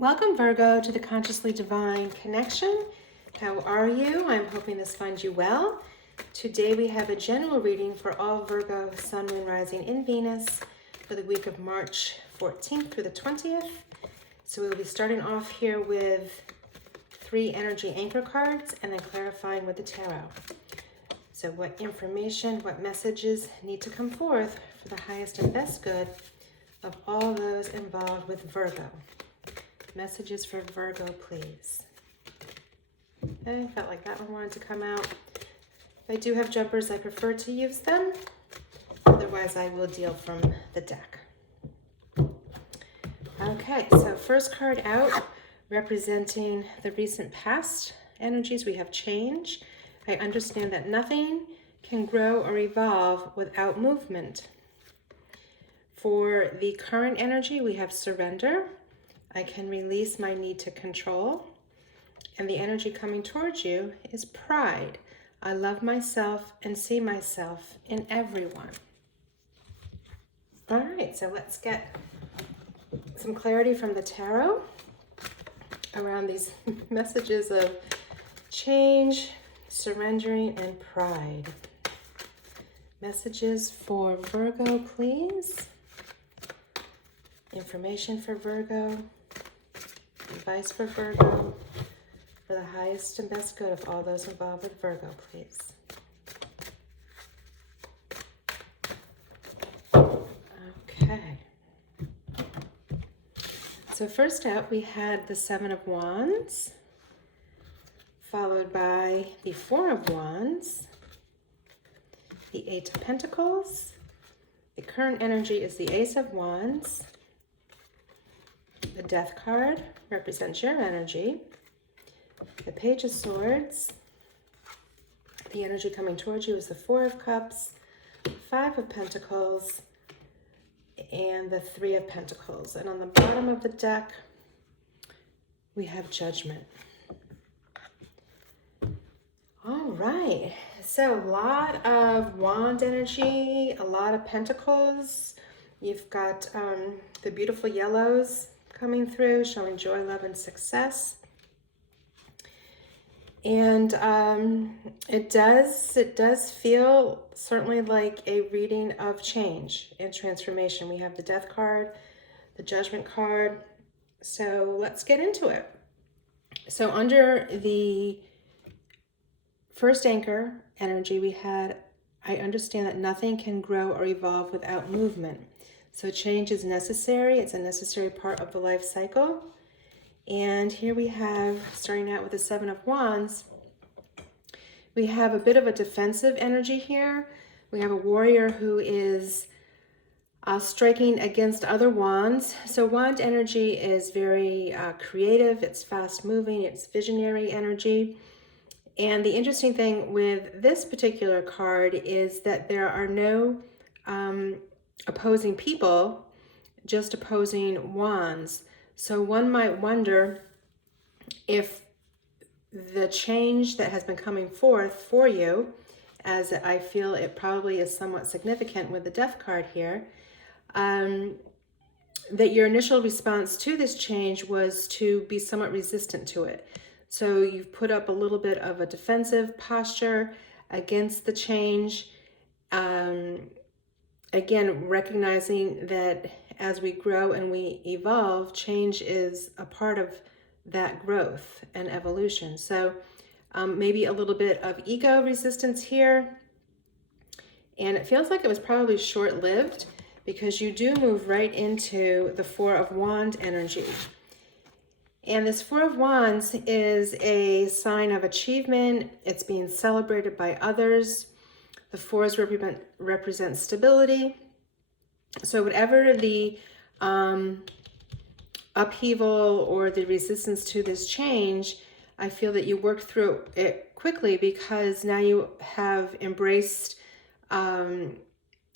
Welcome, Virgo, to the Consciously Divine Connection. How are you? I'm hoping this finds you well. Today we have a general reading for all Virgo, Sun, Moon, Rising in Venus for the week of March 14th through the 20th. So we'll be starting off here with 3 energy anchor cards and then clarifying with the tarot. So what information, what messages need to come forth for the highest and best good of all those involved with Virgo? Messages for Virgo, please. Okay, felt like that one wanted to come out. If I do have jumpers, I prefer to use them. Otherwise, I will deal from the deck. Okay, so first card out, representing the recent past energies, we have change. I understand that nothing can grow or evolve without movement. For the current energy, we have surrender. I can release my need to control. And the energy coming towards you is pride. I love myself and see myself in everyone. All right, so let's get some clarity from the tarot around these messages of change, surrendering, and pride. Messages for Virgo, please. Information for Virgo. Advice for Virgo, for the highest and best good of all those involved with Virgo, please. Okay. So first out, we had the 7 of Wands, followed by the 4 of Wands, the 8 of Pentacles. The current energy is the Ace of Wands. The Death card represents your energy. The Page of Swords. The energy coming towards you is the 4 of Cups, 5 of Pentacles, and the 3 of Pentacles. And on the bottom of the deck, we have Judgment. All right. So a lot of Wand energy, a lot of Pentacles. You've got the beautiful yellows coming through, showing joy, love, and success. And it does feel certainly like a reading of change and transformation. We have the Death card, the Judgment card. So let's get into it. So under the first anchor energy, we had, I understand that nothing can grow or evolve without movement. So change is necessary. It's a necessary part of the life cycle. And here we have, starting out with the 7 of Wands, we have a bit of a defensive energy here. We have a warrior who is striking against other wands. So wand energy is very creative. It's fast moving. It's visionary energy. And the interesting thing with this particular card is that there are no opposing people, just opposing wands. So one might wonder if the change that has been coming forth for you, as I feel it probably is somewhat significant with the Death card here, that your initial response to this change was to be somewhat resistant to it. So you've put up a little bit of a defensive posture against the change. Again, recognizing that as we grow and we evolve, change is a part of that growth and evolution. So maybe a little bit of ego resistance here. And it feels like it was probably short-lived because you do move right into the 4 of Wands energy. And this 4 of Wands is a sign of achievement. It's being celebrated by others. The 4s represent stability. So whatever the upheaval or the resistance to this change, I feel that you worked through it quickly because now you have embraced and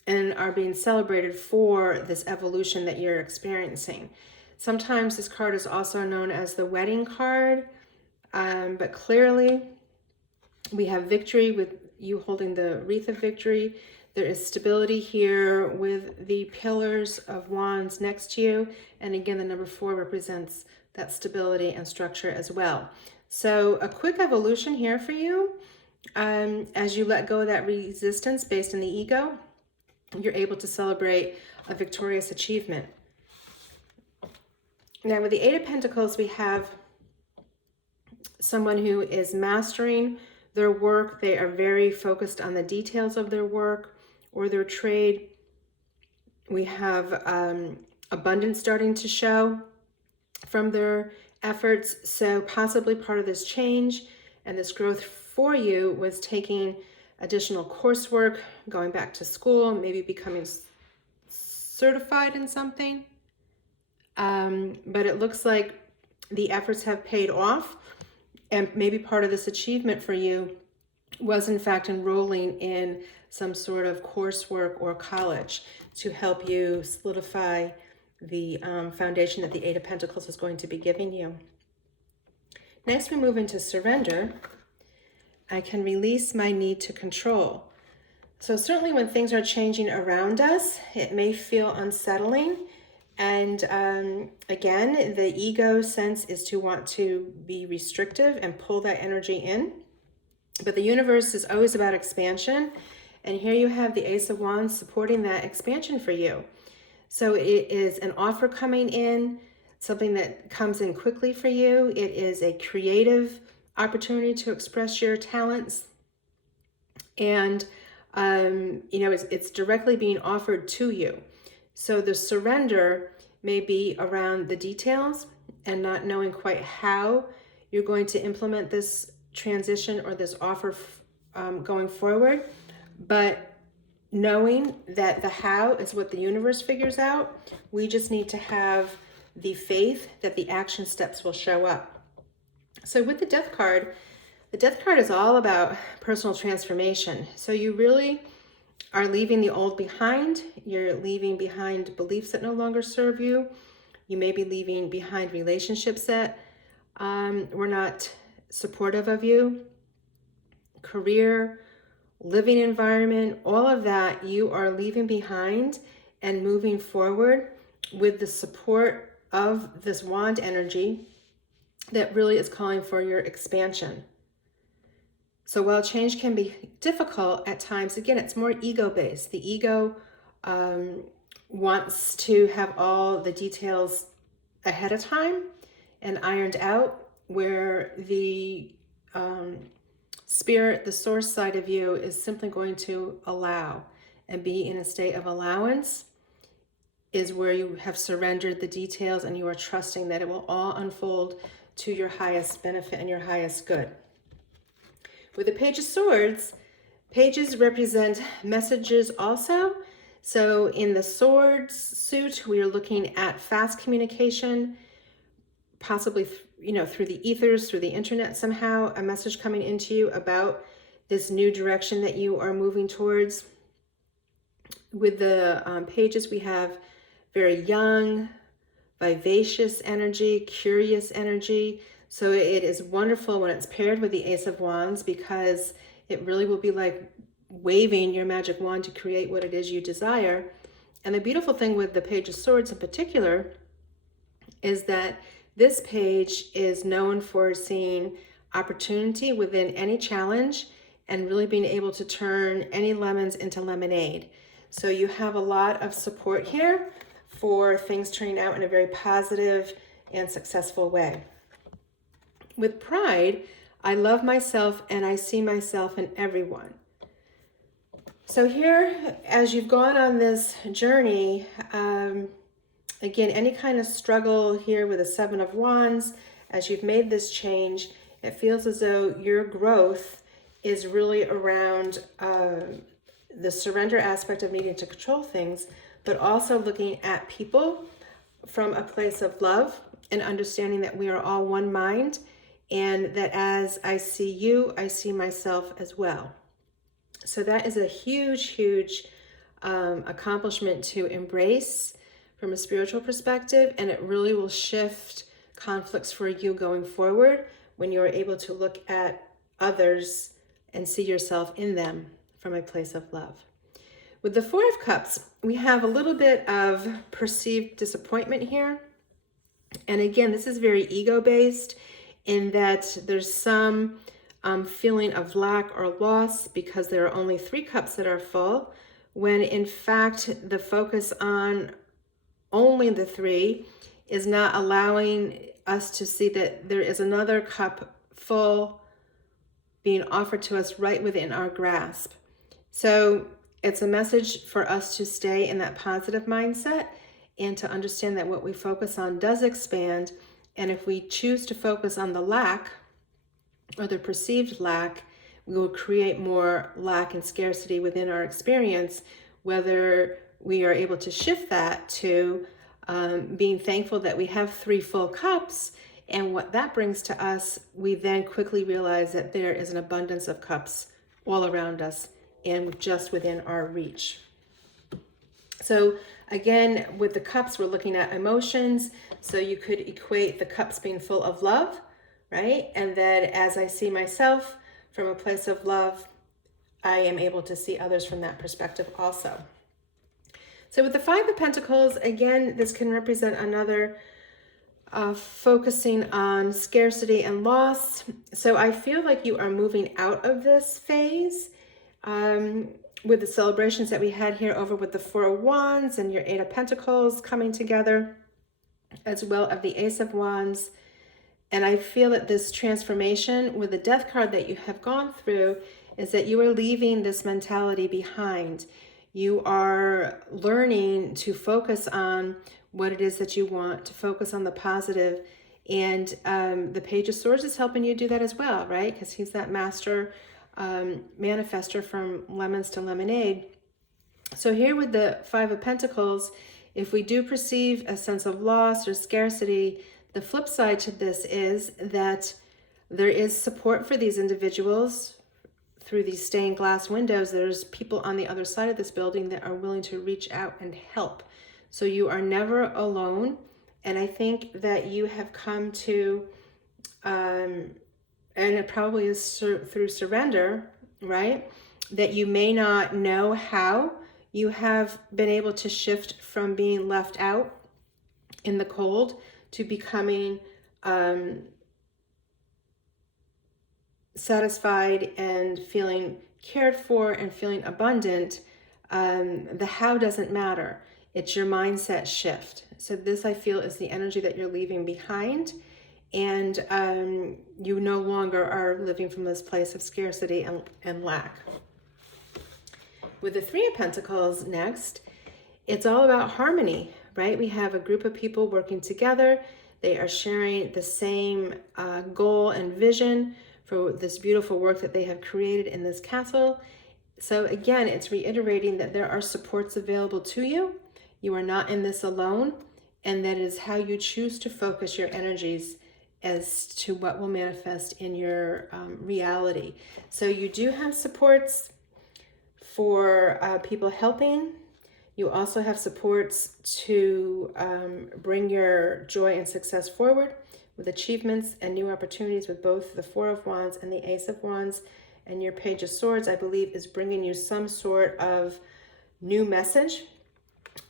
are being celebrated for this evolution that you're experiencing. Sometimes this card is also known as the wedding card, but clearly we have victory with you holding the wreath of victory. There is stability here with the pillars of wands next to you. And again, the number 4 represents that stability and structure as well. So a quick evolution here for you. As you let go of that resistance based in the ego, you're able to celebrate a victorious achievement. Now with the 8 of Pentacles, we have someone who is mastering their work. They are very focused on the details of their work or their trade. We have abundance starting to show from their efforts. So possibly part of this change and this growth for you was taking additional coursework, going back to school, maybe becoming certified in something. But it looks like the efforts have paid off, and maybe part of this achievement for you was in fact enrolling in some sort of coursework or college to help you solidify the foundation that the 8 of Pentacles is going to be giving you. Next, we move into surrender. I can release my need to control. So certainly when things are changing around us, it may feel unsettling. And again, the ego sense is to want to be restrictive and pull that energy in. But the universe is always about expansion. And here you have the Ace of Wands supporting that expansion for you. So it is an offer coming in, something that comes in quickly for you. It is a creative opportunity to express your talents. And, you know, it's directly being offered to you. So the surrender may be around the details and not knowing quite how you're going to implement this transition or this offer going forward. But knowing that the how is what the universe figures out, we just need to have the faith that the action steps will show up. So with the Death card is all about personal transformation. So you really are leaving the old behind. You're leaving behind beliefs that no longer serve you. You may be leaving behind relationships that were not supportive of you. Career, living environment, all of that you are leaving behind and moving forward with the support of this wand energy that really is calling for your expansion. So while change can be difficult at times, again, it's more ego-based. The ego wants to have all the details ahead of time and ironed out, where the spirit, the source side of you, is simply going to allow and be in a state of allowance, is where you have surrendered the details and you are trusting that it will all unfold to your highest benefit and your highest good. With the Page of Swords, pages represent messages also. So in the Swords suit, we are looking at fast communication, possibly through the ethers, through the internet somehow, a message coming into you about this new direction that you are moving towards. With the pages, we have very young, vivacious energy, curious energy. So it is wonderful when it's paired with the Ace of Wands, because it really will be like waving your magic wand to create what it is you desire. And the beautiful thing with the Page of Swords in particular is that this page is known for seeing opportunity within any challenge and really being able to turn any lemons into lemonade. So you have a lot of support here for things turning out in a very positive and successful way. With Pride, I love myself and I see myself in everyone. So here, as you've gone on this journey, again, any kind of struggle here with the 7 of Wands, as you've made this change, it feels as though your growth is really around the surrender aspect of needing to control things, but also looking at people from a place of love and understanding that we are all one mind, and that as I see you, I see myself as well. So that is a huge, huge accomplishment to embrace from a spiritual perspective, and it really will shift conflicts for you going forward when you're able to look at others and see yourself in them from a place of love. With the Four of Cups, we have a little bit of perceived disappointment here. And again, this is very ego-based in that there's some feeling of lack or loss because there are only 3 cups that are full, when in fact the focus on only the 3 is not allowing us to see that there is another cup full being offered to us right within our grasp. So it's a message for us to stay in that positive mindset and to understand that what we focus on does expand. And if we choose to focus on the lack or the perceived lack, we will create more lack and scarcity within our experience, whether we are able to shift that to being thankful that we have 3 full cups. And what that brings to us, we then quickly realize that there is an abundance of cups all around us and just within our reach. So again, with the cups, we're looking at emotions. So you could equate the cups being full of love, right? And then as I see myself from a place of love, I am able to see others from that perspective also. So with the Five of Pentacles, again, this can represent another focusing on scarcity and loss. So I feel like you are moving out of this phase with the celebrations that we had here over with the Four of Wands and your Eight of Pentacles coming together, as well as the Ace of Wands. And I feel that this transformation with the Death card that you have gone through is that you are leaving this mentality behind. You are learning to focus on what it is that you want, to focus on the positive. And the Page of Swords is helping you do that as well, right? Because he's that master manifester from lemons to lemonade. So here with the Five of Pentacles, if we do perceive a sense of loss or scarcity, the flip side to this is that there is support for these individuals through these stained glass windows. There's people on the other side of this building that are willing to reach out and help. So you are never alone. And I think that you have come to, and it probably is through surrender, right? That you may not know how you have been able to shift from being left out in the cold to becoming satisfied and feeling cared for and feeling abundant. The how doesn't matter. It's your mindset shift. So this, I feel, is the energy that you're leaving behind. And you no longer are living from this place of scarcity and lack. With the Three of Pentacles next, it's all about harmony, right? We have a group of people working together. They are sharing the same goal and vision for this beautiful work that they have created in this castle. So again, it's reiterating that there are supports available to you. You are not in this alone, and that is how you choose to focus your energies as to what will manifest in your reality. So you do have supports for people helping. You also have supports to bring your joy and success forward with achievements and new opportunities with both the Four of Wands and the Ace of Wands. And your Page of Swords, I believe, is bringing you some sort of new message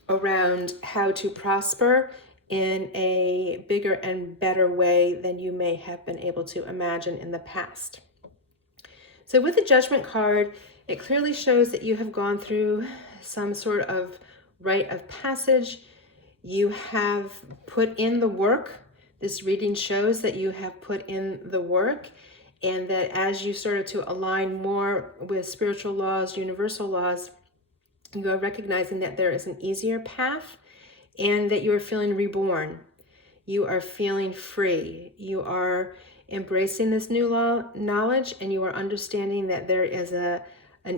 around how to prosper in a bigger and better way than you may have been able to imagine in the past. So with the Judgment card, it clearly shows that you have gone through some sort of rite of passage. You have put in the work. This reading shows that you have put in the work, and that as you started to align more with spiritual laws, universal laws, you are recognizing that there is an easier path and that you are feeling reborn. You are feeling free. You are embracing this new knowledge, and you are understanding that there is an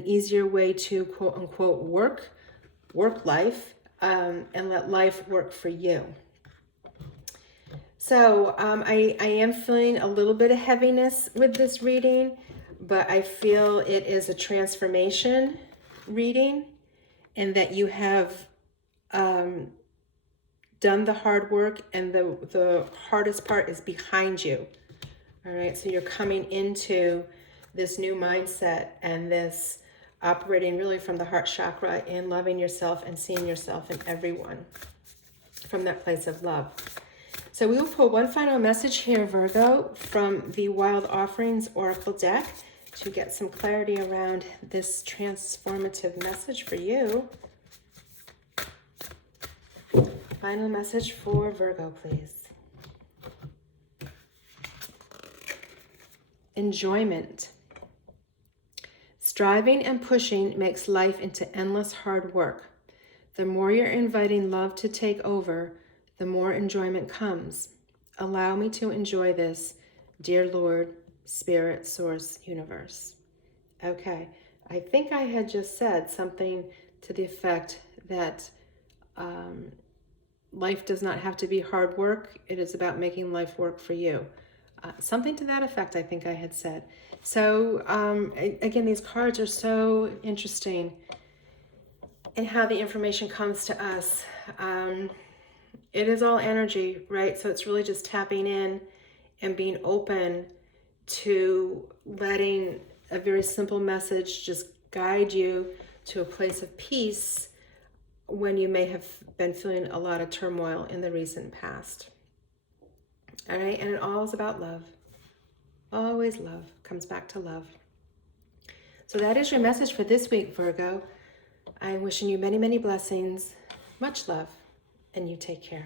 easier way to quote unquote work life, and let life work for you. So I am feeling a little bit of heaviness with this reading, but I feel it is a transformation reading, and that you have done the hard work, and the hardest part is behind you. All right, so you're coming into this new mindset and this operating really from the heart chakra and loving yourself and seeing yourself in everyone from that place of love. So we will pull one final message here, Virgo, from the Wild Offerings Oracle deck to get some clarity around this transformative message for you. Final message for Virgo, please. Enjoyment. Striving and pushing makes life into endless hard work. The more you're inviting love to take over, the more enjoyment comes. Allow me to enjoy this, dear Lord, Spirit, Source, Universe. Okay, I think I had just said something to the effect that life does not have to be hard work. It is about making life work for you. Something to that effect, I think I had said. So again, these cards are so interesting in how the information comes to us. It is all energy, right? So it's really just tapping in and being open to letting a very simple message just guide you to a place of peace when you may have been feeling a lot of turmoil in the recent past. All right, and it all is about love. Always love. Comes back to love. So that is your message for this week, Virgo. I'm wishing you many, many blessings, much love, and you take care.